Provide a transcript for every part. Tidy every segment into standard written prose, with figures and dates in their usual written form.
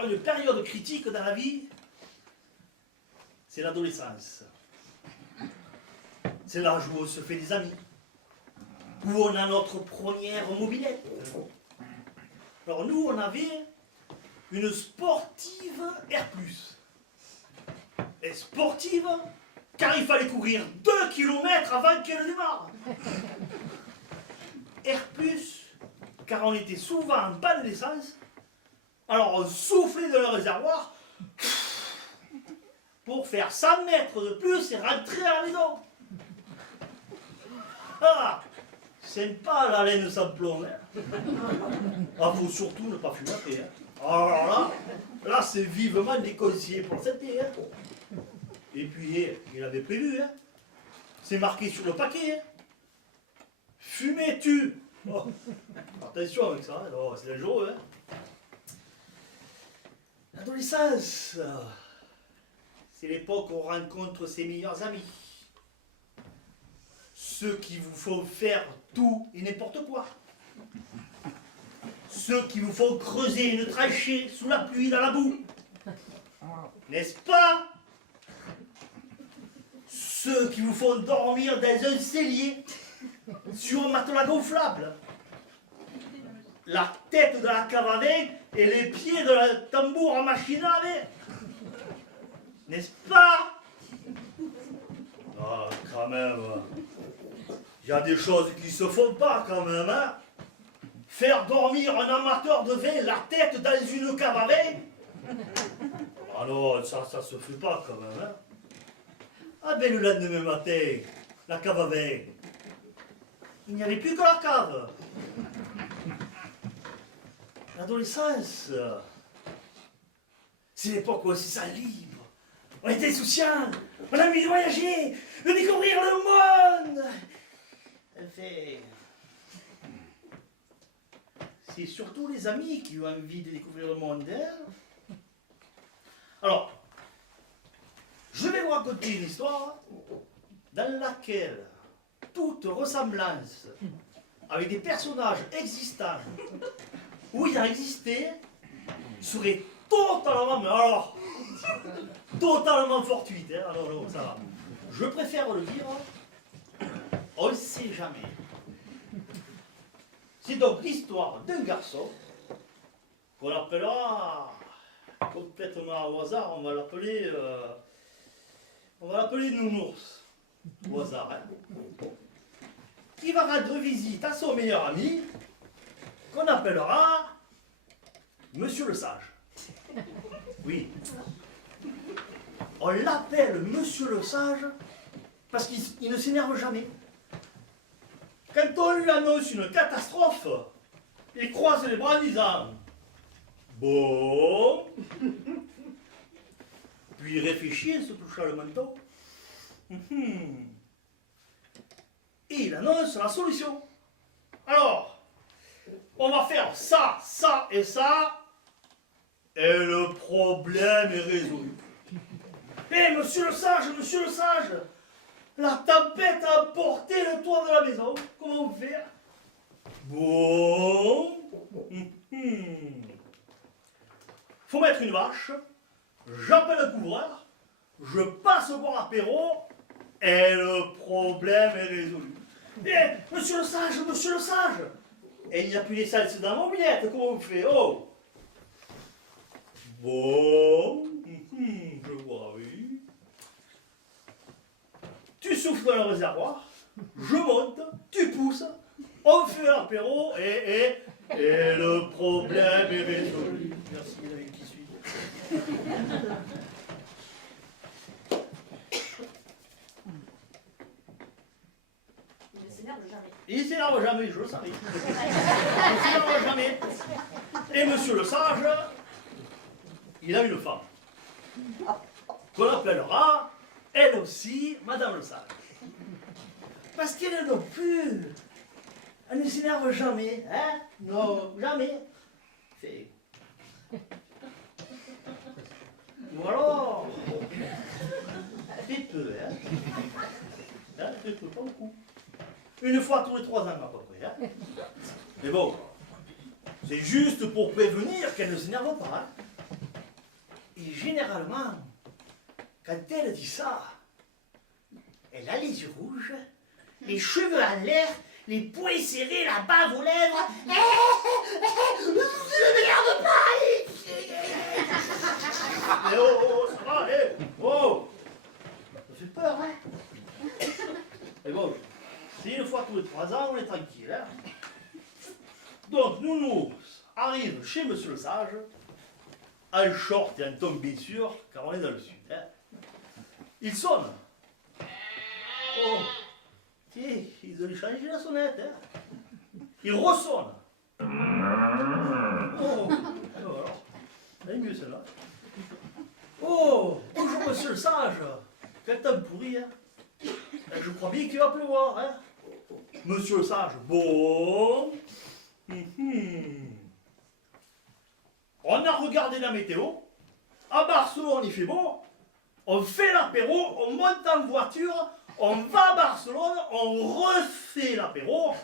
Alors, une période critique dans la vie, c'est l'adolescence. C'est l'âge où on se fait des amis, où on a notre première mobilette. Alors nous, on avait une sportive R+. Et sportive, car il fallait courir 2 km avant qu'elle démarre. R+, car on était souvent en panne d'essence, alors on soufflait de le réservoir pour faire 100 mètres de plus et rentrer à la maison. Ah, sympa la laine sans plomb, hein. Ah, faut surtout ne pas fumer, hein. Alors là c'est vivement déconseillé pour la santé, hein. Et puis, il avait prévu, hein. C'est marqué sur le paquet, hein. Fumer tue. Oh. Attention avec ça, hein. Oh, c'est dangereux, hein. L'adolescence, c'est l'époque où on rencontre ses meilleurs amis. Ceux qui vous font faire tout et n'importe quoi. Ceux qui vous font creuser une tranchée sous la pluie, dans la boue. N'est-ce pas? Ceux qui vous font dormir dans un cellier sur un matelas gonflable. La tête de la cave à vin et les pieds de la tambour en machine à laver. N'est-ce pas? Ah, quand même. Il y a des choses qui se font pas quand même, hein. Faire dormir un amateur de vin la tête dans une cave à vin. Ah non, ça se fait pas quand même, hein. Ah ben le lendemain matin, la cave à vin, il n'y avait plus que la cave. L'adolescence, c'est l'époque où on se sent libre. On était insouciant, on a envie de voyager, de découvrir le monde. Enfin, c'est surtout les amis qui ont envie de découvrir le monde, hein. Alors, je vais vous raconter une histoire dans laquelle toute ressemblance avec des personnages existants ou ayant existé serait totalement, mais alors, totalement fortuite, hein. Alors, non, ça va. Je préfère le dire, on ne sait jamais. C'est donc l'histoire d'un garçon qu'on appellera complètement au hasard, on va l'appeler Nounours, au hasard, hein, qui va rendre visite à son meilleur ami, qu'on appellera Monsieur le Sage. Oui. On l'appelle Monsieur le Sage parce qu'il ne s'énerve jamais. Quand on lui annonce une catastrophe, il croise les bras en disant « Bon ». Puis il réfléchit en se touchant le menton. Et il annonce la solution. Alors, on va faire ça, ça et ça, et le problème est résolu. Eh, monsieur le sage, la tempête a emporté le toit de la maison. Comment faire? Bon. Faut mettre une vache. J'appelle le couvreur. Je passe boire apéro. Et le problème est résolu. Eh, monsieur le sage. Et il n'y a plus d'essence dans mon billet. Comment on fait? Oh. Bon. Je vois, oui. Tu souffles dans le réservoir, je monte, tu pousses, on fait l'apéro et le problème est résolu. Merci, il y en a une qui suit. Il ne s'énerve jamais. Il s'énerve jamais, je le savais. Il ne s'énerve jamais. Et monsieur le sage, il a une femme qu'on appellera, elle aussi, Madame le Sage. Parce qu'elle non plus, elle ne s'énerve jamais, hein? Non, jamais. C'est... Ou alors, elle fait peu, hein? Elle fait peu, pas beaucoup. Une fois tous les 3 ans à peu près, hein? Mais bon, c'est juste pour prévenir qu'elle ne s'énerve pas, hein? Et généralement, quand elle dit ça, elle a les yeux rouges, les cheveux en l'air, les poings serrés, la bave aux lèvres. Ne regarde pas. Oh, ça va, oh. Ça fait peur, hein. Mais bon, c'est une fois tous les 3 ans, on est tranquille, hein. Donc, Nounours arrive chez Monsieur le Sage, en short et en tombe bien sûr, car on est dans le sud. Hein. Il sonne. Oh, tiens, ils ont changé la sonnette. Hein. Il ressonne. Oh, alors, elle est mieux celle-là. Oh, bonjour Monsieur le Sage. Quel temps pourri, hein. Je crois bien qu'il va pleuvoir, hein. Monsieur le Sage, bon. On a regardé la météo. À Barcelone, il fait beau. On fait l'apéro, on monte en voiture, on va à Barcelone, on refait l'apéro.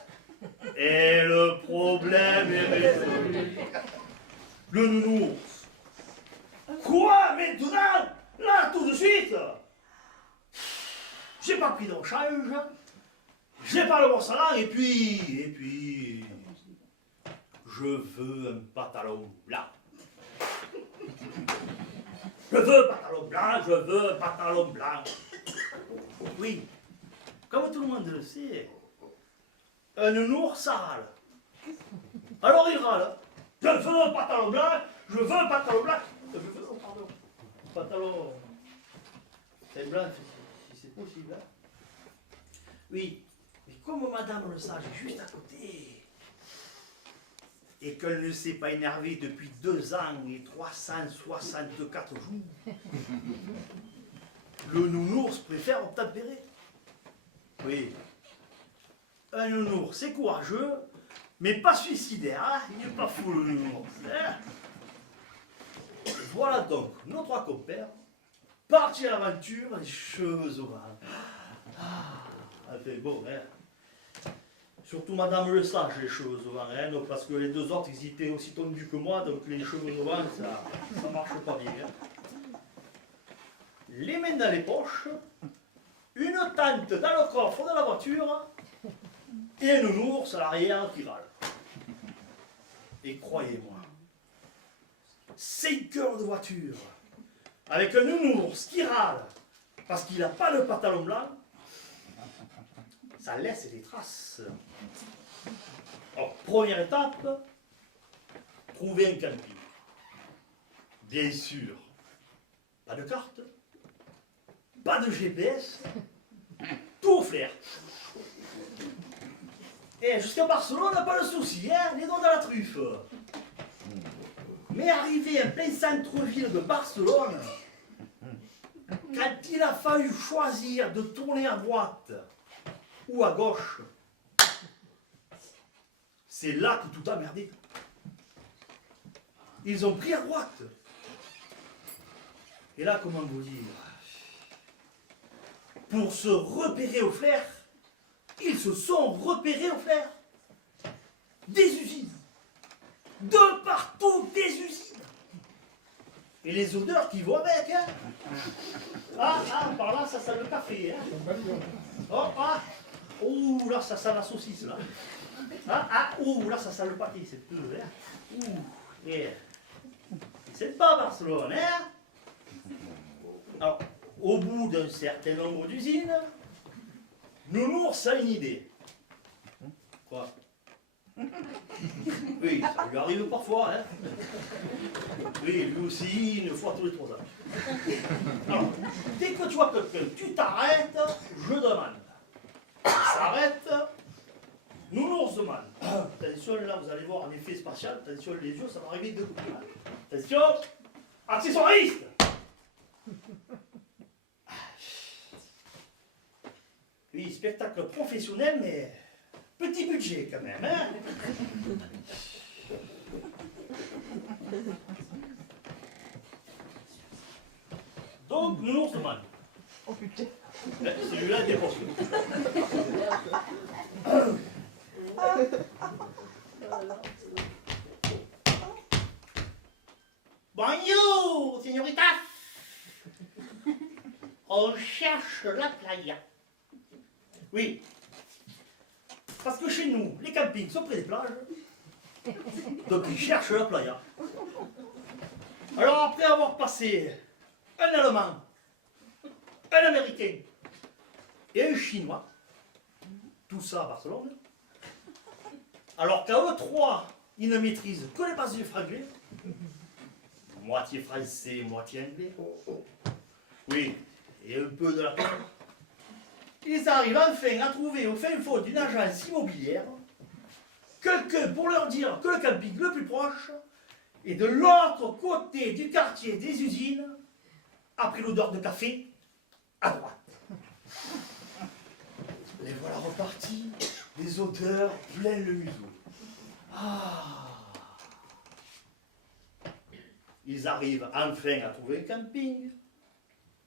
Et le problème est résolu. Le nounours. Quoi maintenant? Là, tout de suite? J'ai pas pris de rechange. J'ai pas le bon salaire. Et puis... Je veux un pantalon blanc. Je veux un pantalon blanc, je veux un pantalon blanc. Oui, comme tout le monde le sait, un nounours, ça râle. Alors il râle. Je veux un pantalon blanc, je veux un pantalon blanc. Je veux un pantalon. C'est blanc, si c'est possible. Hein. Oui, mais comme Madame le Sage est juste à côté, et qu'elle ne s'est pas énervée depuis 2 ans et 364 jours, le nounours préfère obtempérer. Oui. Un nounours, c'est courageux, mais pas suicidaire. Hein. Il n'est pas fou, le nounours. Hein. Voilà donc nos 3 compères partis à l'aventure, les cheveux au vent. Ah, fait bon, hein. Surtout Madame le Sage, les cheveux au vent, hein, parce que les 2 autres, ils étaient aussi tendus que moi, donc les cheveux au vent, ça marche pas bien. Hein. Les mains dans les poches, une tente dans le coffre de la voiture, et un nounours à l'arrière qui râle. Et croyez-moi, 5 heures de voiture, avec un nounours qui râle, parce qu'il n'a pas de pantalon blanc, ça laisse des traces. Alors, première étape, trouver un camping. Bien sûr, pas de carte, pas de GPS, tout au flair. Et jusqu'à Barcelone, pas de souci, hein, les doigts dans la truffe. Mais arrivé en plein centre-ville de Barcelone, quand il a fallu choisir de tourner à droite ou à gauche, c'est là que tout a merdé. Ils ont pris à droite. Et là, comment vous dire, pour se repérer au flair, ils se sont repérés au flair. Des usines. De partout, des usines. Et les odeurs qui vont avec, hein. Par là, ça sent le café, hein. Oh, ouh, là, ça sent la saucisse, là. Ouh, là, ça sent le pâté, c'est peu, hein. Ouh, et c'est pas Barcelone, hein. Alors, au bout d'un certain nombre d'usines, Nounours a une idée. Quoi? Oui, ça lui arrive parfois, hein. Oui, lui aussi, une fois tous les 3 ans. Alors, dès que tu vois quelqu'un, tu t'arrêtes, je demande. Il s'arrête, Nounours demande. Attention, là, vous allez voir un effet spatial. Attention, les yeux, ça va arriver de côté. Attention, accessoiriste. Oui, spectacle professionnel, mais petit budget quand même, hein. Donc, Nounours demande. Oh putain. Celui-là est dépensier. Bonjour, signor Señorita, on cherche la playa. Oui. Parce que chez nous, les campings sont près des plages. Donc ils cherchent la playa. Alors après avoir passé un Allemand, un Américain et un Chinois, tout ça à Barcelone, alors qu'à eux trois, ils ne maîtrisent que les bases du franglais, moitié français, moitié anglais, oui, et un peu de la peine, ils arrivent enfin à trouver au fin fond d'une agence immobilière quelqu'un pour leur dire que le camping le plus proche est de l'autre côté du quartier des usines, après l'odeur de café, à droite. Les voilà repartis, des odeurs plein le museau. Ah. Ils arrivent enfin à trouver un camping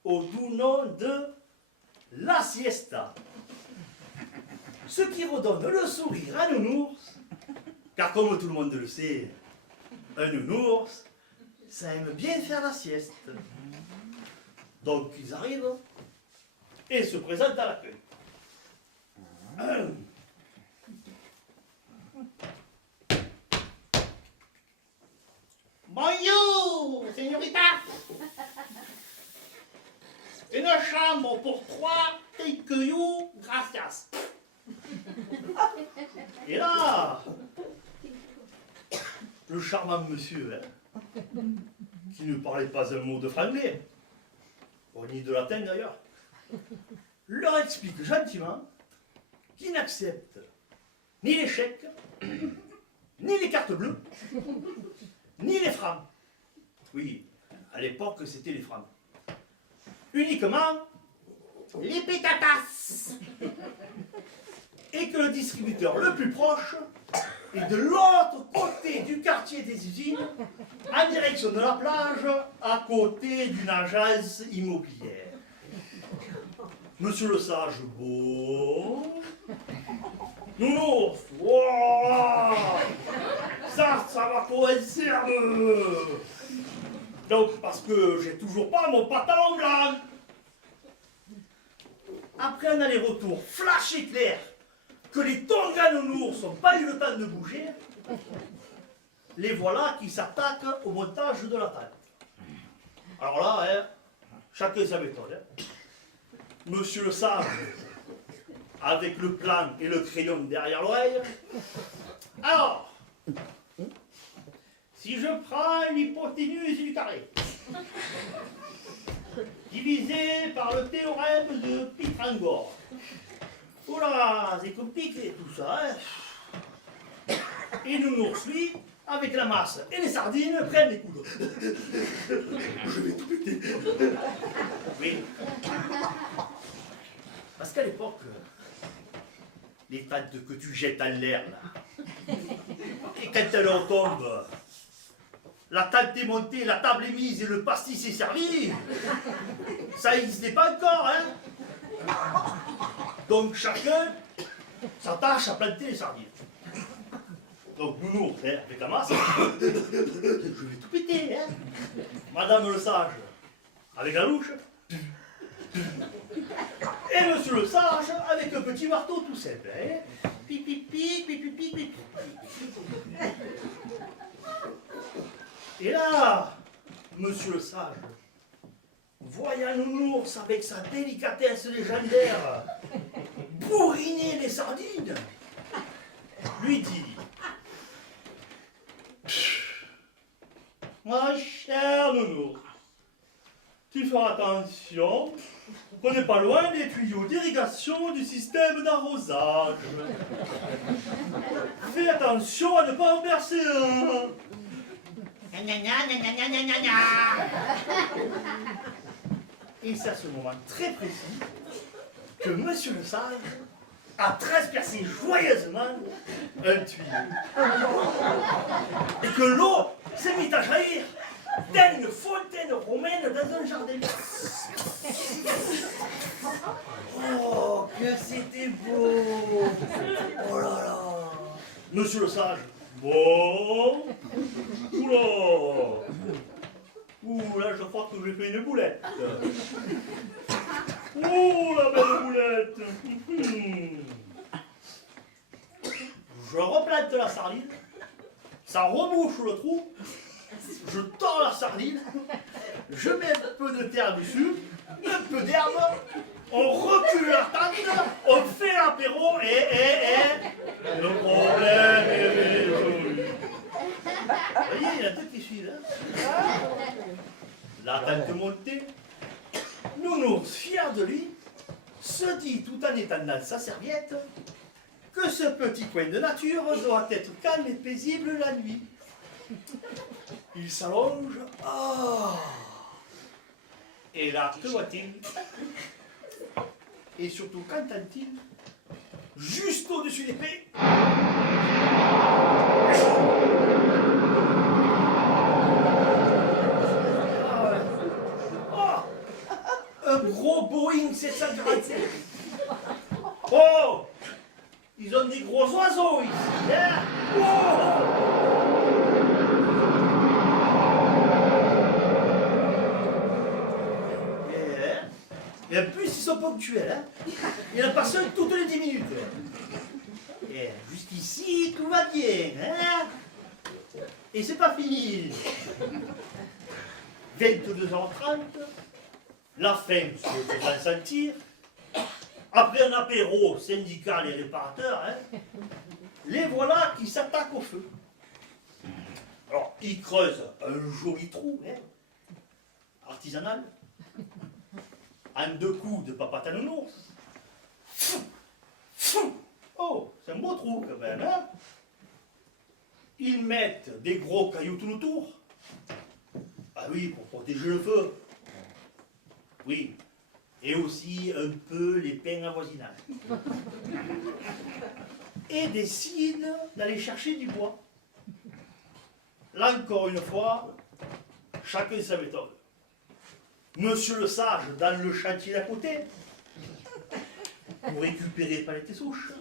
au doux nom de La Siesta. Ce qui redonne le sourire à Nounours, car comme tout le monde le sait, un nounours, ça aime bien faire la sieste. Donc ils arrivent et se présentent à l'accueil. Bonjour, señorita. Une chambre pour 3, thank you, gracias. Et là, le charmant monsieur, qui ne parlait pas un mot de franglais, ni de latin d'ailleurs, leur explique gentiment qu'il n'accepte ni les chèques, ni les cartes bleues, ni les francs. Oui, à l'époque c'était les francs. Uniquement les pétatas. Et que le distributeur le plus proche est de l'autre côté du quartier des usines, en direction de la plage, à côté d'une agence immobilière. Monsieur le sage, bon. Nounours, wow, ça va coincer un peu. Donc, parce que j'ai toujours pas mon pantalon blanc. Après un aller-retour flash éclair, que les tongs nounours n'ont pas eu le temps de bouger, les voilà qui s'attaquent au montage de la table. Alors là, chacun sa méthode. Monsieur le sage, avec le plan et le crayon derrière l'oreille. Alors, si je prends l'hypoténuse du carré, divisé par le théorème de Pythagore. Oh là, c'est compliqué tout ça, hein. Et Nounours, lui, avec la masse et les sardines, prennent les coudes. Je vais tout péter. Oui. Parce qu'à l'époque, les têtes que tu jettes en l'air, là, et quand elles retombent, la table est montée, la table est mise et le pastis est servi, ça n'existait pas encore, hein. Donc chacun s'attache à planter les sardines. Donc Nounours, avec la masse, je vais tout péter, hein. Madame le sage, avec la louche, et monsieur le sage, avec un petit marteau tout simple, hein. Pipipi, pipipi, pipipi. Et là, monsieur le sage, voyant Nounours avec sa délicatesse légendaire bourriner les sardines, lui dit: mon cher Nounours, tu feras attention qu'on n'est pas loin des tuyaux d'irrigation du système d'arrosage. Fais attention à ne pas en percer un. Gna gna gna gna gna gna gna gna. Et c'est à ce moment très précis que monsieur le sage a transpercé joyeusement un tuyau. Et que l'eau s'est mise à jaillir telle une fontaine romaine dans un jardin. Oh, que c'était beau! Oh là là! Monsieur le sage, bon, oula, Ouh, là, je crois que j'ai fait une boulette. Oh, la belle boulette. Je replante la sardine, ça rebouche le trou, je tords la sardine, je mets un peu de terre dessus, un peu d'herbe, on recule la tente, on fait l'apéro et le problème est résolu. Vous voyez, il y a tout qui suit là. La tente montée, Nounours, fier de lui, se dit tout en étant dans sa serviette que ce petit coin de nature doit être calme et paisible la nuit. Il s'allonge. Ah. Et là, que voit-il? Et surtout, qu'entend-il? Juste au-dessus des pieds. Oh, un gros Boeing 747. Oh! Ils ont des gros oiseaux ici, hein? Oh! Et en plus, ils sont ponctuels, hein? Il y en a pas seul toutes les 10 minutes. Et jusqu'ici, tout va bien, hein? Et c'est pas fini. 22h30, la faim se fait sentir. Après un apéro syndical et réparateur, hein, les voilà qui s'attaquent au feu. Alors, ils creusent un joli trou, hein, artisanal, en 2 coups de papa Nounours. Oh, c'est un beau trou quand même, hein. Ils mettent des gros cailloux tout autour. Ah oui, pour protéger le feu. Oui. Et aussi un peu les pins à voisinage. Et décident d'aller chercher du bois. Là encore une fois, chacun sa méthode. Monsieur le sage dans le chantier d'à côté, pour récupérer palettes et souches.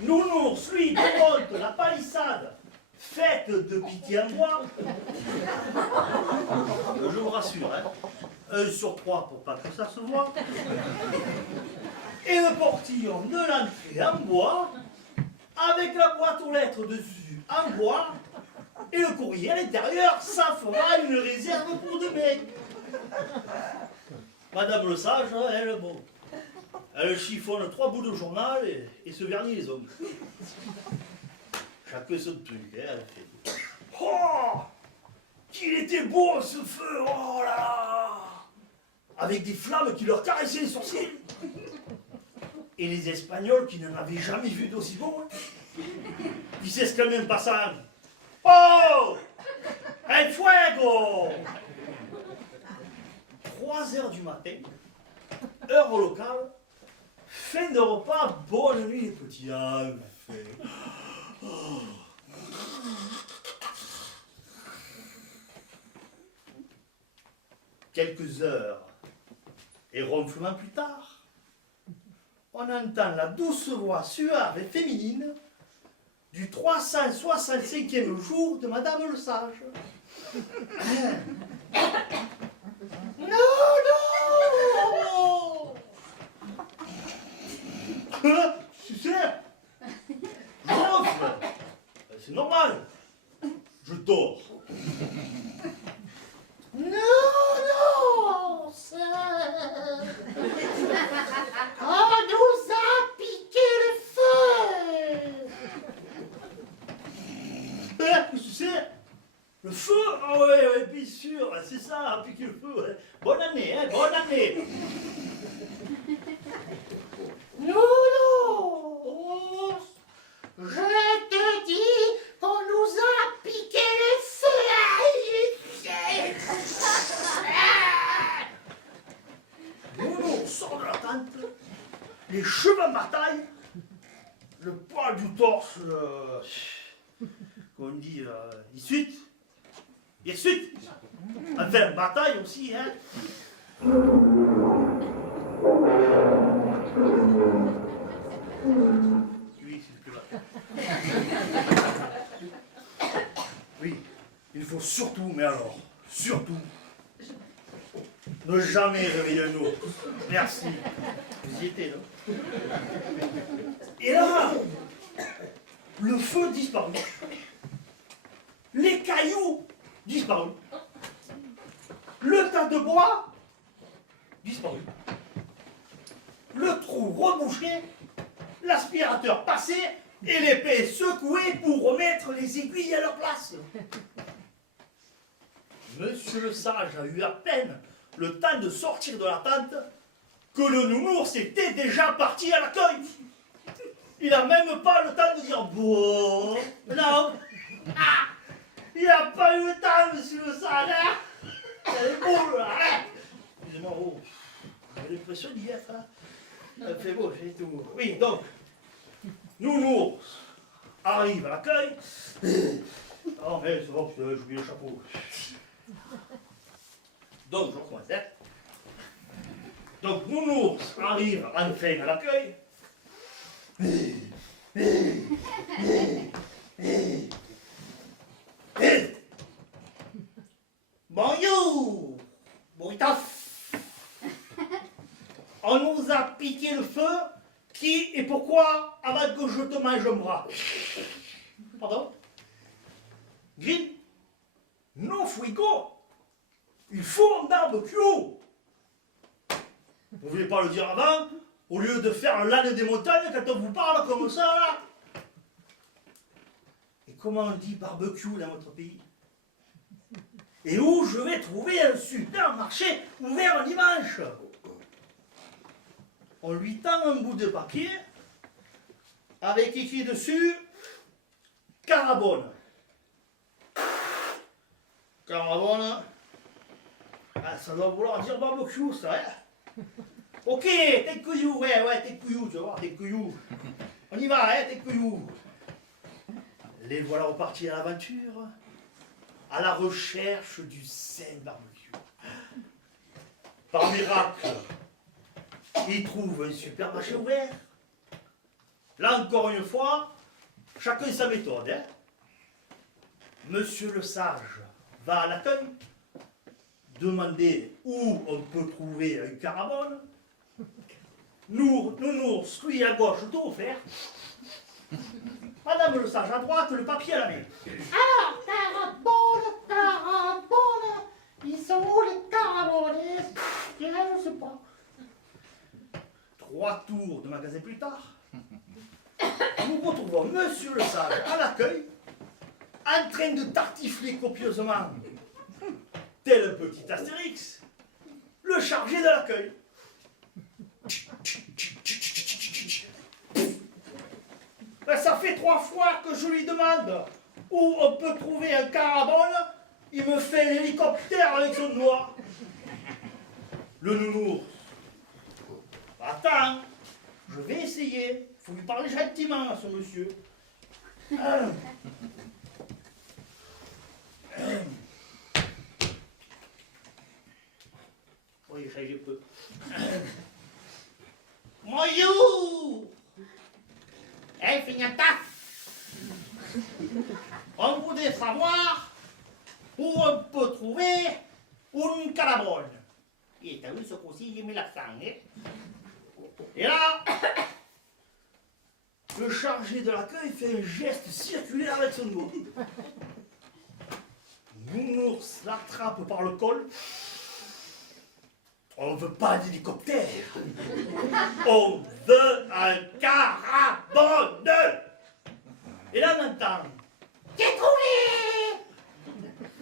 Nounours, lui, démonte la palissade faite de piquets en bois. Je vous rassure, hein. 1 sur 3 pour pas que ça se voit. Et le portillon de l'entrée en bois, avec la boîte aux lettres dessus en bois, et le courrier à l'intérieur, ça fera une réserve pour demain. Madame le sage, elle, bon, elle chiffonne 3 bouts de journal et se vernit les ongles. Chacun son truc, hein, elle fait. Oh, qu'il était beau ce feu, oh là là! Avec des flammes qui leur caressaient les sourcils. Et les Espagnols qui n'en avaient jamais vu d'aussi beau, hein, qui s'exclamaient en passant. Oh! El fuego! 3h du matin, heure locale, fin de repas, bonne nuit les petits. Ah, oh. Quelques heures et ronflements plus tard, on entend la douce voix suave et féminine du 365e jour de Madame le Sage. Non, non! Tu sais, je ronfle. C'est normal. Je dors. Non, non, ça... On nous a piqué le feu. Tu sais, le feu, ah ouais, bien sûr, c'est ça, piquer le feu. Ouais. Bonne année, hein, bonne année. Non, non, je te dis qu'on nous a piqué le feu. On sort de la tente, les cheveux en bataille, le poil du torse, qu'on dit, il suite. Enfin, bataille aussi, hein. Oui, c'est plus bas. Oui, il faut surtout, mais alors, surtout, ne jamais réveiller un ours. Merci. Vous y étiez, là. Et là, le feu disparut. Les cailloux disparus. Le tas de bois disparu. Le trou rebouché, l'aspirateur passé et l'épée secouée pour remettre les aiguilles à leur place. Monsieur le sage a eu à peine le temps de sortir de la tente que le nounours était déjà parti à l'accueil. Il n'a même pas le temps de dire bon. Non. Ah, il n'a pas eu le temps, monsieur le sage. Hein. Elle est beau, là. Hein. Excusez-moi, oh. J'ai l'impression d'y être. Hein. Elle fait beau, j'ai tout. Oui, donc, nounours arrive à l'accueil. Oh, mais c'est bon, j'ai oublié le chapeau. Donc, je recommence. Hein. Donc, nounours arrive enfin à l'accueil. Bonjour, Boritaf. On nous a piqué le feu. Qui et pourquoi avant que je te mange un bras? Pardon? Green? Non, frigo. Il faut un barbecue. Vous voulez pas le dire avant, au lieu de faire l'âne des montagnes quand on vous parle comme ça, là? Et comment on dit barbecue dans votre pays? Et où je vais trouver un supermarché ouvert un dimanche? On lui tend un bout de papier avec écrit dessus Carabone. Carabone, ah, ça doit vouloir dire barbecue, ça, hein? Ok, t'es couillou, ouais, t'es couillou, tu vas voir, t'es couillou. On y va, hein, t'es couillou. Les voilà repartis à l'aventure, à la recherche du saint barbecue. Par miracle, ils trouvent un supermarché ouvert. Là, encore une fois, chacun sa méthode. Hein. Monsieur le sage va à l'accueil, demander où on peut trouver un carabone. Nounours, lui à gauche, tout offert. Madame le sage à droite, le papier à la main. Alors, carabone, ils sont où les carabones? Je ne sais pas. 3 tours de magasin plus tard, nous retrouvons monsieur le sage à l'accueil, en train de tartifler copieusement, tel un petit Astérix, le chargé de l'accueil. Ben, ça fait 3 fois que je lui demande où on peut trouver un carabone, il me fait l'hélicoptère avec son doigt. Le nounours. Attends, je vais essayer. Il faut lui parler gentiment à ce monsieur. Oui, ça je peux. Bonjour. Hey, Fignata, On voudrait savoir où on peut trouver une carabone. et t'as vu ce coup-ci, j'ai mis l'accent, hein? Et là, le chargé de l'accueil fait un geste circulaire avec son doigt. Nounours l'attrape par le col. On ne veut pas d'hélicoptère. On veut un carabone. Et là, on entend. J'ai trouvé!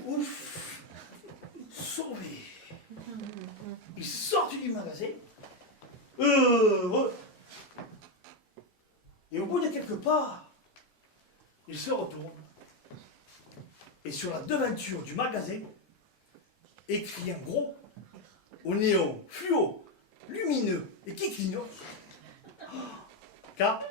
Ouf, sauvé. Ils sortent du magasin. Heureux. Et au bout de quelques pas, ils se retournent. Et sur la devanture du magasin, écrit en gros, au néon fluo, lumineux et qui clignote, Carabone.